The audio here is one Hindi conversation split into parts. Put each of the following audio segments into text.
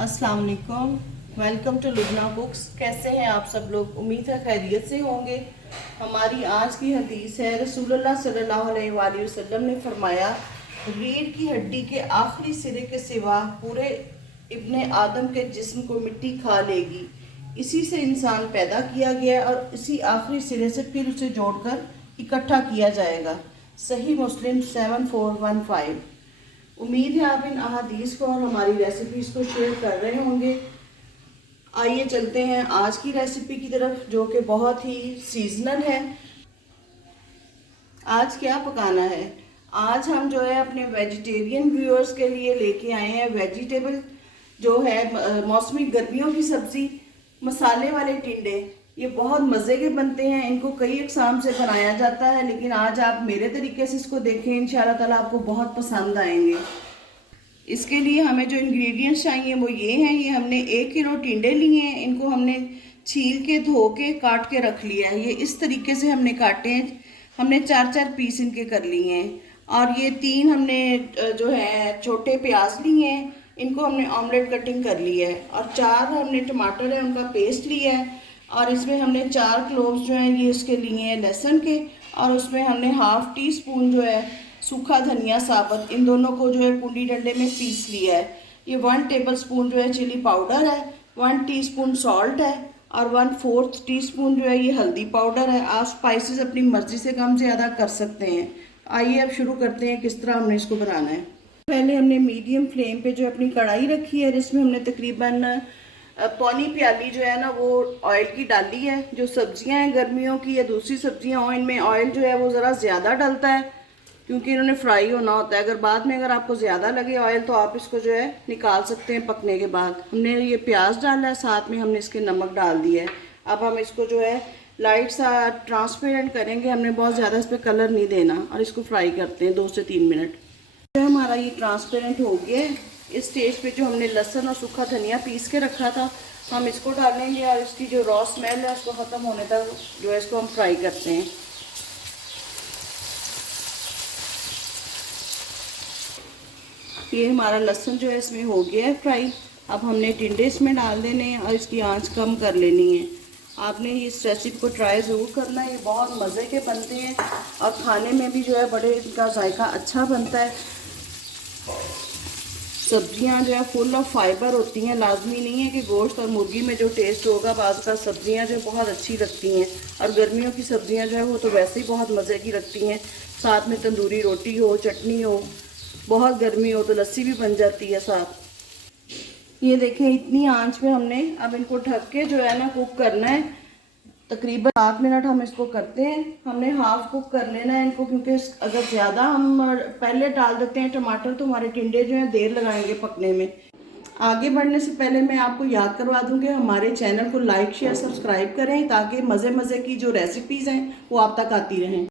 अस्सलाम वालेकुम। Welcome to Lubna books. कैसे हैं आप सब लोग? उम्मीद है खैरियत से होंगे। हमारी आज की हदीस है, रसूलुल्लाह सल्लल्लाहु अलैहि वसल्लम ने फरमाया, रीढ़ की हड्डी के आखिरी सिरे के सिवा पूरे इब्ने आदम के जिस्म को मिट्टी खा लेगी। इसी से इंसान पैदा किया गया और इसी आखिरी सिरे से फिर उसे जोड़कर इकट्ठा किया जाएगा। सही मुस्लिम 7415। उम्मीद है आप इन अहादीस को और हमारी रेसिपीज़ को शेयर कर रहे होंगे। आइए चलते हैं आज की रेसिपी की तरफ, जो कि बहुत ही सीजनल है। आज क्या पकाना है? आज हम जो है अपने वेजिटेरियन व्यूअर्स के लिए लेके आए हैं वेजिटेबल, जो है मौसमी गर्मियों की सब्ज़ी, मसाले वाले टिंडे। ये बहुत मज़े के बनते हैं। इनको कई अक़साम से बनाया जाता है, लेकिन आज आप मेरे तरीके से इसको देखें, इंशाल्लाह ताला आपको बहुत पसंद आएंगे। इसके लिए हमें जो इंग्रेडिएंट्स चाहिए वो ये हैं। ये हमने 1 किलो टिंडे लिए हैं। इनको हमने छील के, धो के, काट के रख लिया है। ये इस तरीके से हमने काटे हैं। हमने 4-4 पीस इनके कर लिए हैं। और ये 3 हमने जो है छोटे प्याज लिए हैं, इनको हमने ऑमलेट कटिंग कर लिया है। और 4 हमने टमाटर है, उनका पेस्ट लिया है। और इसमें हमने 4 क्लोव्स जो हैं ये इसके लिए हैं लहसुन के। और उसमें हमने ½ टी स्पून जो है सूखा धनिया साबुत, इन दोनों को जो है कुंडी डंडे में पीस लिया है। ये 1 टेबल स्पून जो है चिली पाउडर है, 1 टीस्पून सॉल्ट है और 1/4 टीस्पून जो है ये हल्दी पाउडर है। आप स्पाइसेस अपनी मर्ज़ी से कम ज़्यादा कर सकते हैं। आइए अब शुरू करते हैं किस तरह हमने इसको बनाना है। पहले हमने मीडियम फ्लेम पे जो है अपनी कढ़ाई रखी है, जिसमें हमने तकरीबन पौनी प्याली जो है ना वो ऑयल की डाली है। जो सब्जियां हैं गर्मियों की या दूसरी सब्जियां हो, इनमें ऑयल जो है वो ज़रा ज़्यादा डलता है, क्योंकि इन्होंने फ्राई होना होता है। अगर बाद में अगर आपको ज़्यादा लगे ऑयल तो आप इसको जो है निकाल सकते हैं पकने के बाद। हमने ये प्याज डाला है, साथ में हमने इसके नमक डाल दिया है। अब हम इसको जो है लाइट सा ट्रांसपेरेंट करेंगे। हमने बहुत ज़्यादा इस पर कलर नहीं देना और इसको फ्राई करते हैं 2 से 3 मिनट। जो हमारा ये ट्रांसपेरेंट हो गया है, इस स्टेज पे जो हमने लहसुन और सूखा धनिया पीस के रखा था हम इसको डालेंगे और इसकी जो रॉ स्मेल है उसको ख़त्म होने तक जो है इसको हम फ्राई करते हैं। ये हमारा लहसुन जो है इसमें हो गया है फ्राई। अब हमने टिंडे इसमें डाल देने हैं और इसकी आंच कम कर लेनी है। आपने इस रेसिपी को ट्राई ज़रूर करना है। ये बहुत मज़े के बनते हैं और खाने में भी जो है बड़े इनका जायका अच्छा बनता है। सब्जियां जो है फुल ऑफ फाइबर होती हैं। लाजमी नहीं है कि गोश्त और मुर्गी में जो टेस्ट होगा, बाज़ का सब्जियां जो बहुत अच्छी लगती हैं। और गर्मियों की सब्जियां जो है वो तो वैसे ही बहुत मज़े की लगती हैं। साथ में तंदूरी रोटी हो, चटनी हो, बहुत गर्मी हो तो लस्सी भी बन जाती है साथ। ये देखें, इतनी आंच पे हमने अब इनको ढक के जो है ना कुक करना है। तकरीबन 7 मिनट हम इसको करते हैं। हमने हाफ कुक कर लेना है इनको, क्योंकि अगर ज़्यादा हम पहले डाल देते हैं टमाटर तो हमारे टिंडे जो हैं देर लगाएंगे पकने में। आगे बढ़ने से पहले मैं आपको याद करवा दूं कि हमारे चैनल को लाइक, शेयर, सब्सक्राइब करें, ताकि मज़े मज़े की जो रेसिपीज़ हैं वो आप तक आती रहें।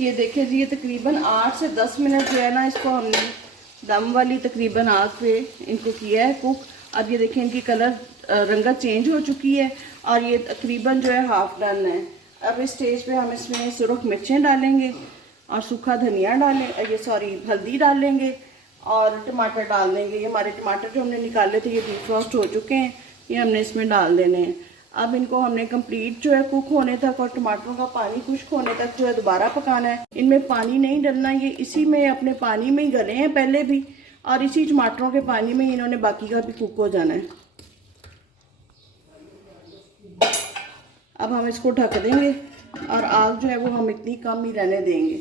ये देखें जी, ये तकरीबन 8 से 10 मिनट जो है ना इसको हमने दम वाली तकरीबन आग पे इनको किया है कुक। अब ये देखें इनकी कलर रंगत चेंज हो चुकी है और ये तकरीबन जो है हाफ डन है। अब इस स्टेज पे हम इसमें सुरख मिर्चें डालेंगे और सूखा धनिया हल्दी डालेंगे और टमाटर डाल देंगे। ये हमारे टमाटर जो हमने निकाले थे ये डिफ्रॉस्ट हो चुके हैं, ये हमने इसमें डाल देने हैं। अब इनको हमने कंप्लीट जो है कुक होने तक और टमाटरों का पानी खुश्क होने तक जो है दोबारा पकाना है। इनमें पानी नहीं डलना, ये इसी में अपने पानी में ही गले हैं पहले भी, और इसी टमाटरों के पानी में इन्होंने बाकी का भी कुक हो जाना है। अब हम इसको ढक देंगे और आग जो है वो हम इतनी कम ही रहने देंगे।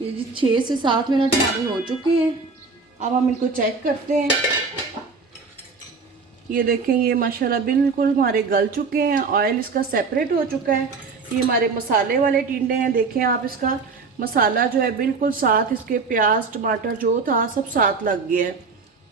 ये जी 6 से 7 मिनट हमारे हो चुके हैं। अब हम इनको चेक करते हैं। ये देखें, ये माशाल्लाह बिल्कुल हमारे गल चुके हैं, ऑयल इसका सेपरेट हो चुका है। ये हमारे मसाले वाले टिंडे हैं। देखें आप, इसका मसाला जो है बिल्कुल साथ, इसके प्याज टमाटर जो था सब साथ लग गया है।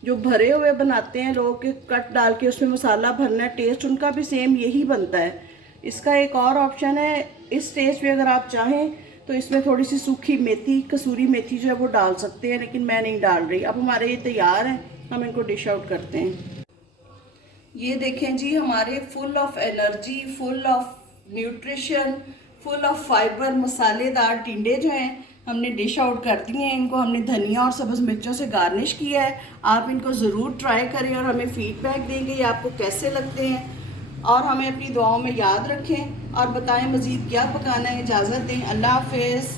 जो भरे हुए बनाते हैं लोग के कट डाल के उसमें मसाला भरना है, टेस्ट उनका भी सेम यही बनता है। इसका एक और ऑप्शन है, इस स्टेज पे अगर आप चाहें तो इसमें थोड़ी सी सूखी मेथी, कसूरी मेथी जो है वो डाल सकते हैं, लेकिन मैं नहीं डाल रही। अब हमारे ये तैयार हैं, हम इनको डिश आउट करते हैं। ये देखें जी, हमारे full of energy, full of nutrition, full of fibre मसालेदार टिंडे जो हैं हमने डिश आउट कर दिए हैं। इनको हमने धनिया और सब्ज़ मिर्चों से गार्निश किया है। आप इनको ज़रूर ट्राई करें और हमें फ़ीडबैक देंगे ये आपको कैसे लगते हैं। और हमें अपनी दुआओं में याद रखें और बताएं मज़ीद क्या पकाना है। इजाज़त दें। अल्लाह हाफ़िज़।